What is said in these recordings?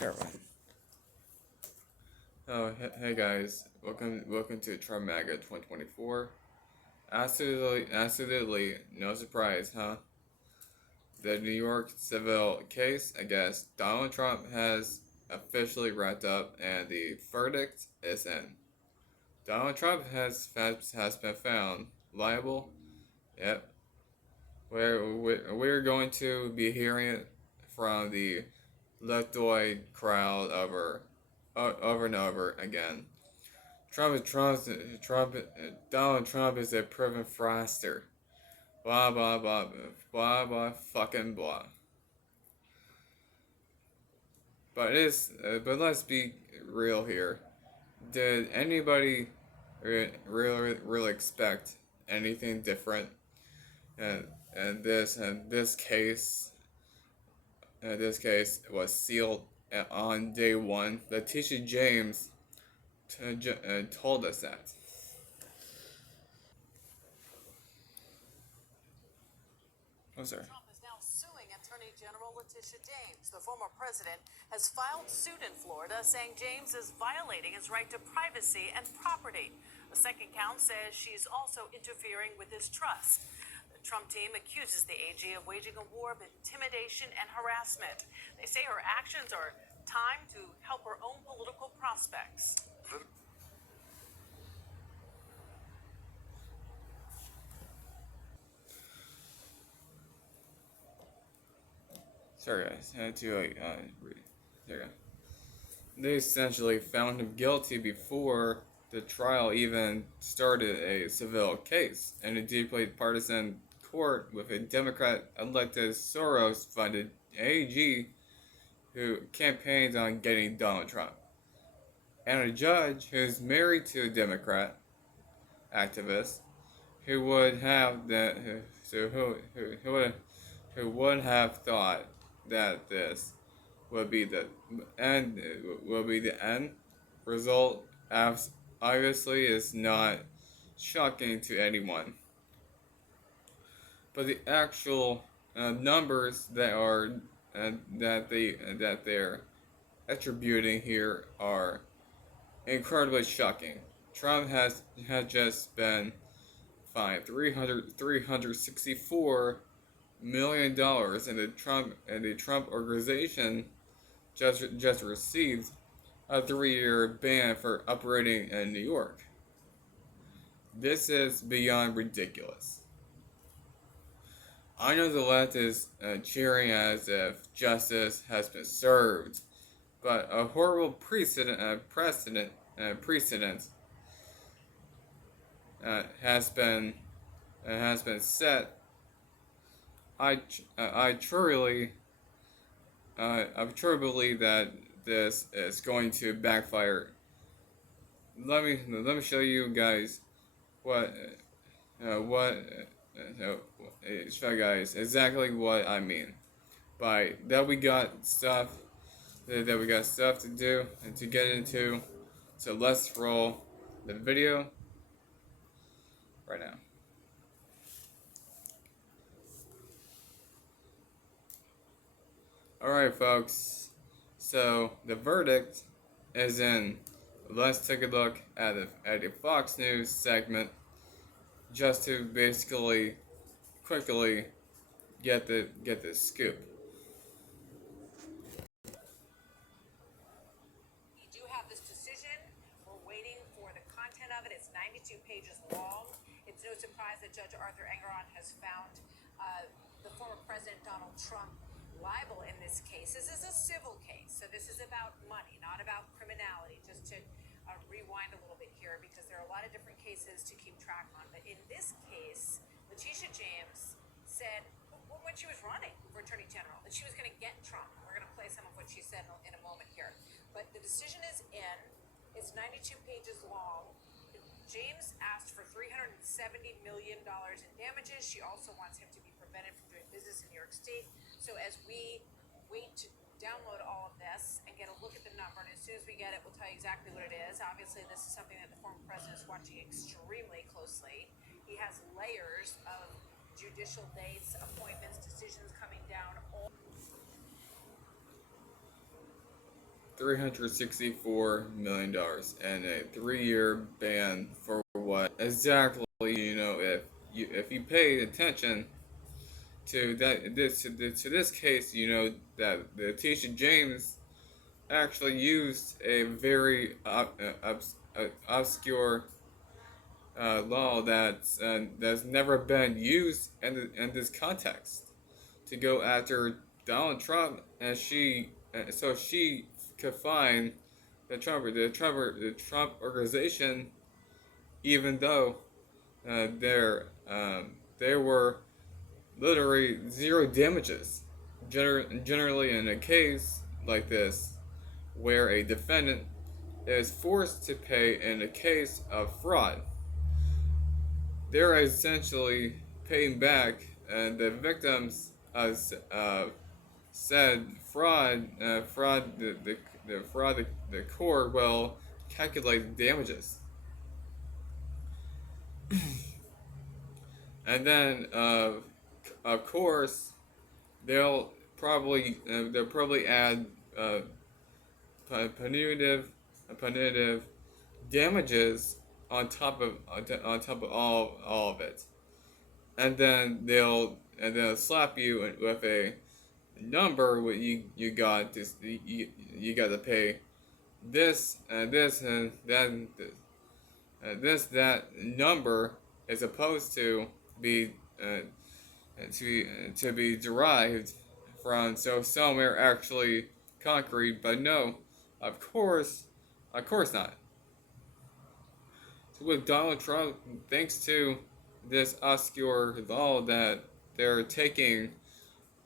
There we Oh, hey guys, welcome to Trump MAGA 2024. Absolutely, no surprise, huh? The New York civil case against Donald Trump has officially wrapped up, and the verdict is in. Donald Trump has been found liable. Yep, we're going to be hearing it from the leftoid crowd over and over again. Donald Trump is a proven fraudster. Blah blah blah blah blah fucking blah. But let's be real here. Did anybody really expect anything different? And this case was sealed on day one. Letitia James told us that. Oh, sorry. Trump is now suing Attorney General Letitia James. The former president has filed suit in Florida saying James is violating his right to privacy and property. The second count says she's also interfering with his trust. The Trump team accuses the AG of waging a war of intimidation and harassment. They say her actions are timed to help her own political prospects. Sorry guys, I had to read. There you go. They essentially found him guilty before the trial even started a civil case in a deeply partisan court with a Democrat-elected Soros-funded AG who campaigned on getting Donald Trump, and a judge who's married to a Democrat activist who would have that who would have thought that this will be the end result. Obviously is not shocking to anyone, but the actual numbers that they're attributing here are incredibly shocking. Trump has just been fined $364 million, and the Trump organization just received a 3-year ban for operating in New York. This is beyond ridiculous. I know the left is cheering as if justice has been served, but a horrible precedent has been set. I truly believe that this is going to backfire. Let me show you guys what show you guys exactly what I mean by that. We got stuff to do and to get into. So let's roll the video right now. Alright folks, so the verdict is in. Let's take a look at a Fox News segment just to basically quickly get the scoop. We do have this decision. We're waiting for the content of it. It's 92 pages long. It's no surprise that Judge Arthur Engoron has found the former President Donald Trump liable in this case. This is a civil case, so this is about money, not about criminality. Just to rewind a little bit here, because there are a lot of different cases to keep track on. But in this case, Letitia James said when she was running for Attorney General that she was going to get Trump. We're going to play some of what she said in a moment here. But the decision is in. It's 92 pages long. James asked for $370 million in damages. She also wants him to be prevented from doing business in New York State. So as we wait to download all of this and get a look at the number, and as soon as we get it, we'll tell you exactly what it is. Obviously, this is something that the former president is watching extremely closely. He has layers of judicial dates, appointments, decisions coming down. $364 million and a 3-year ban for what exactly, if you pay attention to this case, that the Tisha James actually used a very obscure law that's never been used in this context to go after Donald Trump, and so she could find the Trump organization, even though there were literally zero damages. Generally, in a case like this, where a defendant is forced to pay in a case of fraud, they're essentially paying back the victims said the court will calculate the damages, and then of course they'll probably add punitive damages on top of all of it, and then they'll slap you with a number what you got this you got to pay this and this and then that number is supposed to be to be derived from somewhere actually concrete, but no, of course not. So with Donald Trump, thanks to this obscure law that they're taking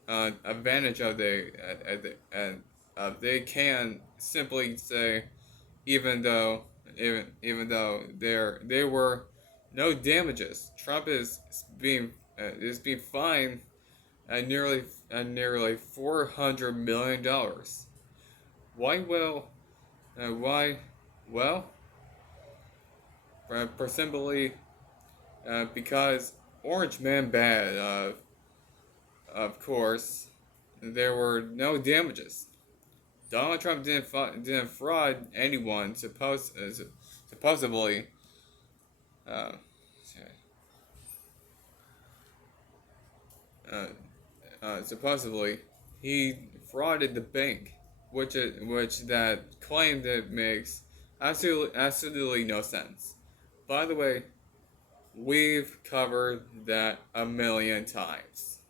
advantage of, they can simply say, even though there were no damages, Trump is being fined at nearly $400 million. Why will why well for simply because Orange Man bad, of course there were no damages. Donald Trump didn't fraud anyone, supposedly. Uh, Supposedly, he frauded the bank, which that claim that makes absolutely no sense. By the way, we've covered that a million times.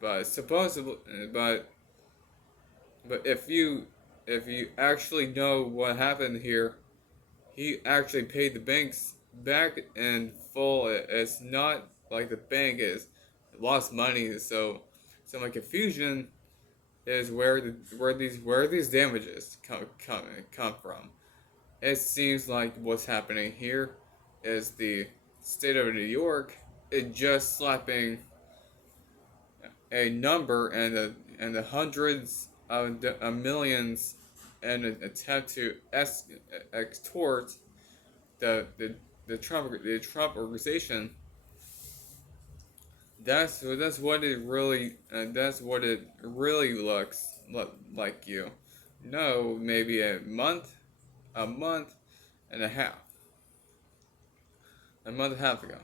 But supposedly, but if you actually know what happened here, he actually paid the banks back in full. It's not like the bank is lost money. So my confusion is where these damages come from. It seems like what's happening here is the state of New York is just slapping a number and the hundreds of millions in an attempt to extort the Trump organization. That's what it really looks like. No, maybe a month and a half ago,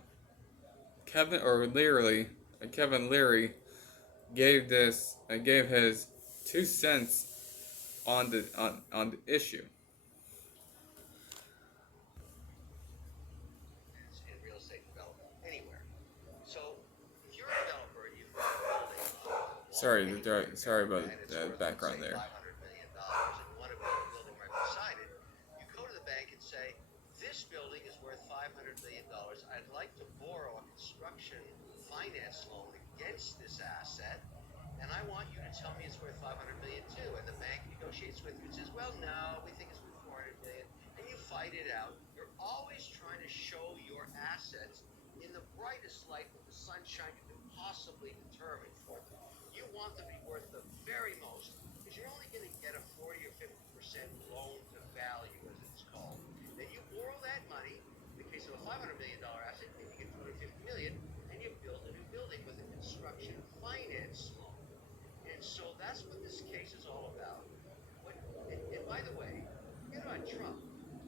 Kevin Leary gave his 2 cents on the issue. In real estate development anywhere. So if you're a developer and you've got a building, Sorry about the background there. $500 million, and you want to build a building right beside it, you go to the bank and say, this building is worth $500 million. I'd like to borrow a construction finance loan against this asset, and I want you to tell me it's worth $500 million too. And the bank negotiates with you and says, well, no, we think it's worth $400 million, and you fight it out. You're always trying to show your assets in the brightest light with the sunshine you can possibly determine for them. You want them to be worth the very most, because you're only going to get a 40 or 50% loan to value, as it's called. Then you borrow that money. In the case of a $500 million asset, maybe you get $250 million, and you build a new building with a construction finance loan. And so that's what this case is all about. What not Trump.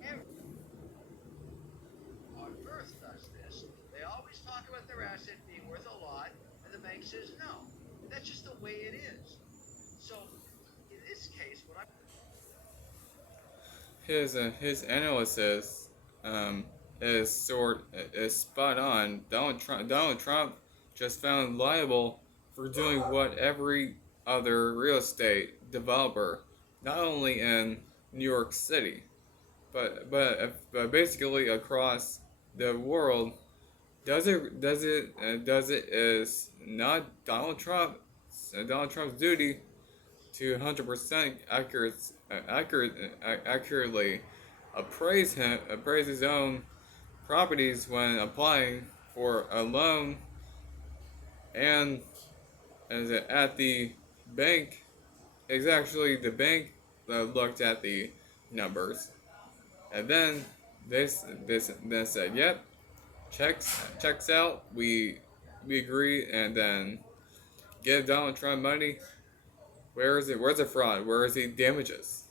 Every on earth does this. They always talk about their asset being worth a lot, and the bank says no. That's just the way it is. So, in this case, what I His analysis um, is spot on. Donald Trump just found liable for doing what every other real estate developer, not only in New York City, but basically across the world, does it is not Donald Trump's duty to 100% accurately appraise his own properties when applying for a loan, and as at the bank is actually the bank that looked at the numbers, and then this said, yep, checks out, we agree, and then give Donald Trump money. Where is it? Where's the fraud? Where is the damages?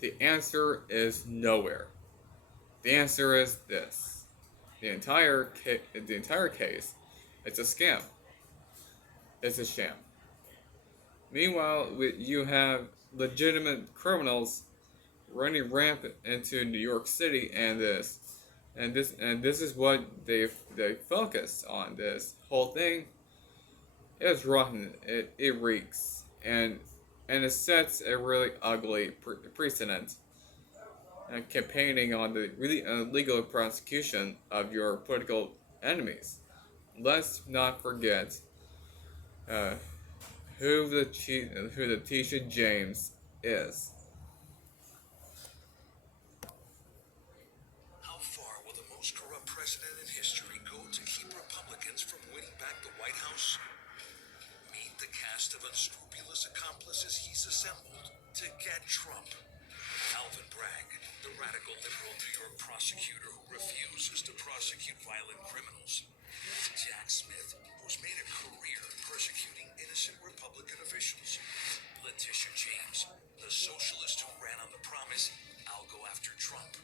The answer is nowhere. The answer is this: the entire case, it's a scam. It's a sham. Meanwhile, you have legitimate criminals running rampant into New York City, and this is what they focus on. This whole thing is rotten. It reeks, and it sets a really ugly precedent, campaigning on the really illegal prosecution of your political enemies. Let's not forget uh, who the Tisha James is. How far will the most corrupt president in history go to keep Republicans from winning back the White House? Meet the cast of unscrupulous accomplices he's assembled to get Trump. Alvin Bragg, the radical liberal New York prosecutor who refuses to prosecute violent criminals. Jack Smith, who's made a career persecuting innocent Republican officials. Letitia James, the socialist who ran on the promise, "I'll go after Trump."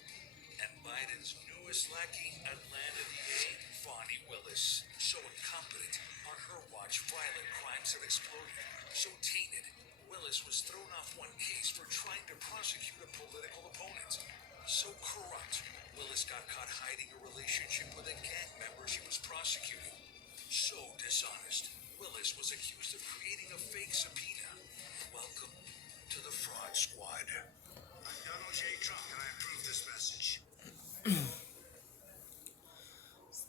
And Biden's newest lackey, Atlanta DA, Fani Willis. So incompetent, on her watch, violent crimes have exploded. So tainted, Willis was thrown off one case for trying to prosecute a political opponent. So corrupt, Willis got caught hiding a relationship with a gang member she was prosecuting. So dishonest, Willis was accused of creating a fake subpoena. Welcome to the Fraud Squad. I'm Donald J. Trump, and I approve this message.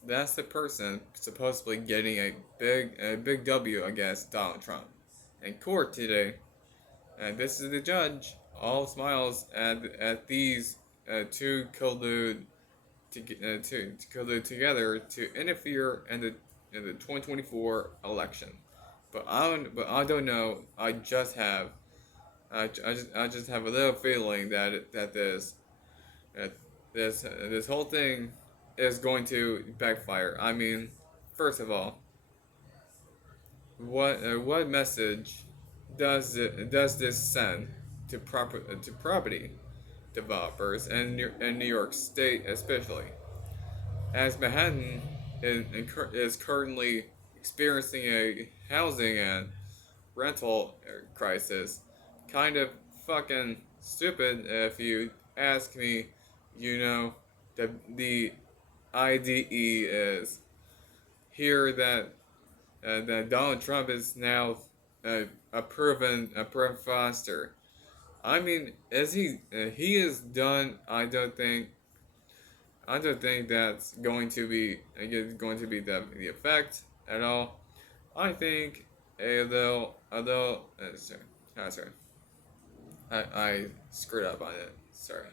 That's the person supposedly getting a big W against Donald Trump in court today. And this is the judge, all smiles at these two collude to collude together to interfere in the 2024 election. But I don't know. I just have a little feeling that this whole thing is going to backfire. I mean, first of all, what message does this send to property developers in New York State, especially as Manhattan is currently experiencing a housing and rental crisis? Kind of fucking stupid, if you ask me. You know, the IDE is here that Donald Trump is now a proven foster. I mean, is he? He is done. I don't think. That's going to be the effect at all. I think sorry. I screwed up on it. Sorry.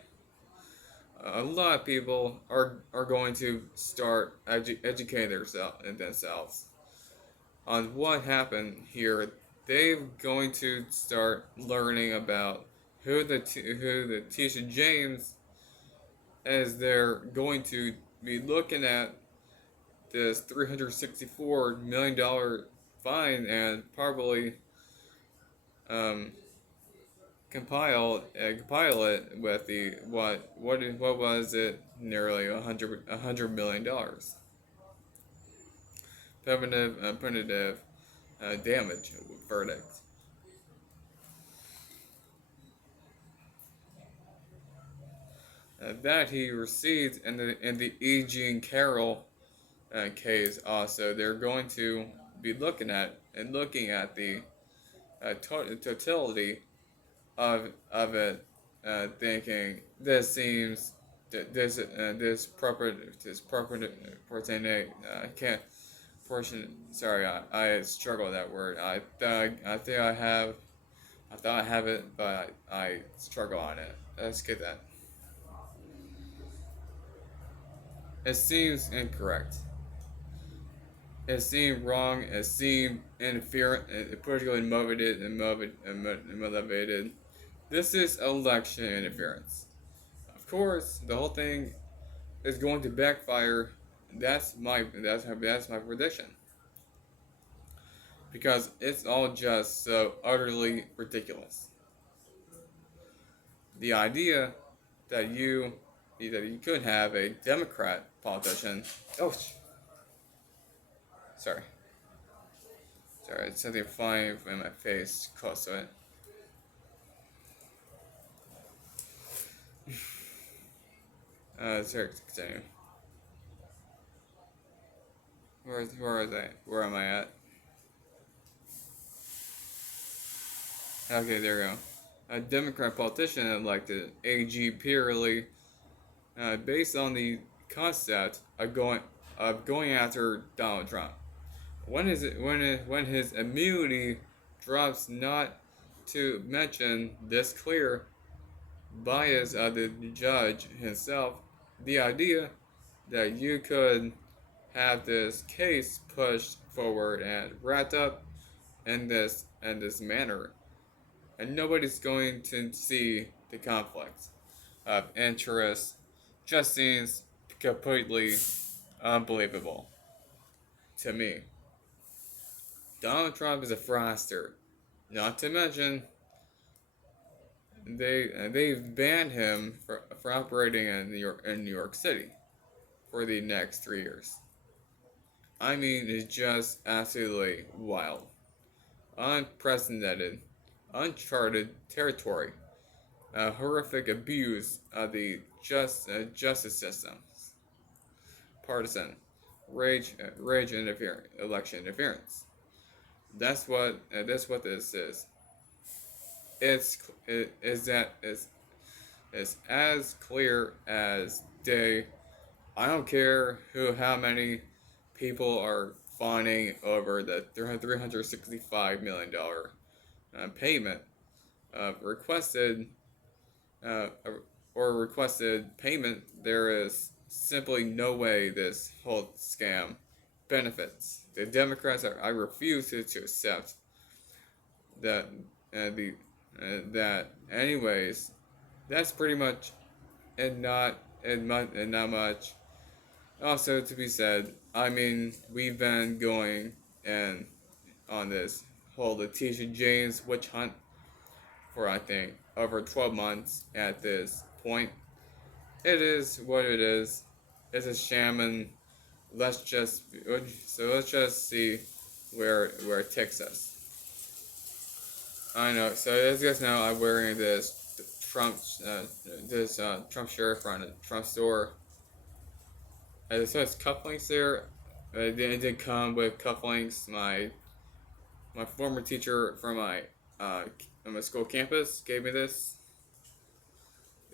A lot of people are going to start educating themselves on what happened here. They're going to start learning about who the Tisha James, as they're going to be looking at this $364 million fine, and probably compile it with the what was it, nearly $100 million punitive damage verdict. That he received in the E. Jean Carroll case. Also, they're going to be looking at the totality of it, thinking this seems this pertain I can't portion. Sorry, I struggle with that word. I think I thought I have it, but I struggle on it. Let's get that. It seems incorrect. It seemed wrong. It seemed interferent, politically motivated. This is election interference. Of course, the whole thing is going to backfire. That's my prediction. Because it's all just so utterly ridiculous. The idea that you could have a Democrat politician. Oh, sorry. Sorry, it's something flying in my face close to it. Sorry, continue. Where is I? Where am I at? Okay, there we go. A Democrat politician elected A.G. purely based on the concept of going after Donald Trump. When his immunity drops, not to mention this clear bias of the judge himself, the idea that you could have this case pushed forward and wrapped up in this manner, and nobody's going to see the conflict of interest, just seems completely unbelievable to me. Donald Trump is a fraudster. Not to mention, they've banned him for operating in New York City for the next 3 years. I mean, it's just absolutely wild, unprecedented, uncharted territory, a horrific abuse of the justice system, partisan election interference. That's what this is. It's as clear as day. I don't care how many people are fawning over the $365 million payment requested requested payment. There is simply no way this whole scam benefits the Democrats. I refuse to accept that that. Anyways, that's pretty much and not much. Also to be said, I mean, we've been going and on this whole Letitia James witch hunt for, I think, over 12 months at this point. It is what it is. It's a sham, and let's just see where it takes us. I know. So as you guys know, I'm wearing this Trump shirt from the Trump store. And it says cufflinks there. It did come with cufflinks. My former teacher from my school campus gave me this.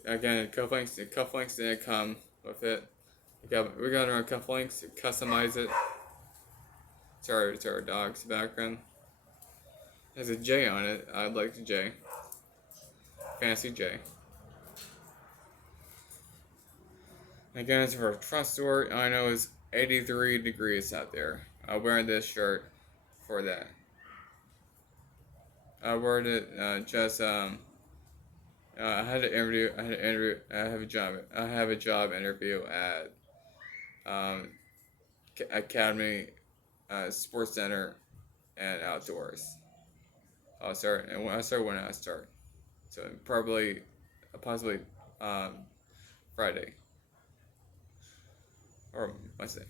Again, cufflinks didn't come with it. We got our own cufflinks to customize it. It's our dog's background. There's a J on it. I like the J. Fancy J. Again, it's for a Trump store. I know it's 83 degrees out there. I'm wearing this shirt for that. I wore it I had an interview. I have a job interview at Academy Sports Center and Outdoors. I'll start when I start. So probably, possibly, Friday or Wednesday.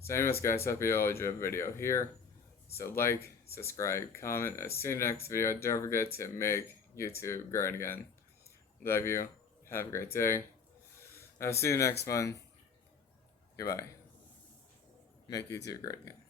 So anyways, guys, hope you all enjoyed the video here. So like, subscribe, comment. I'll see you in the next video. Don't forget to make YouTube great again. Love you. Have a great day. I'll see you next one. Goodbye. Make YouTube great again.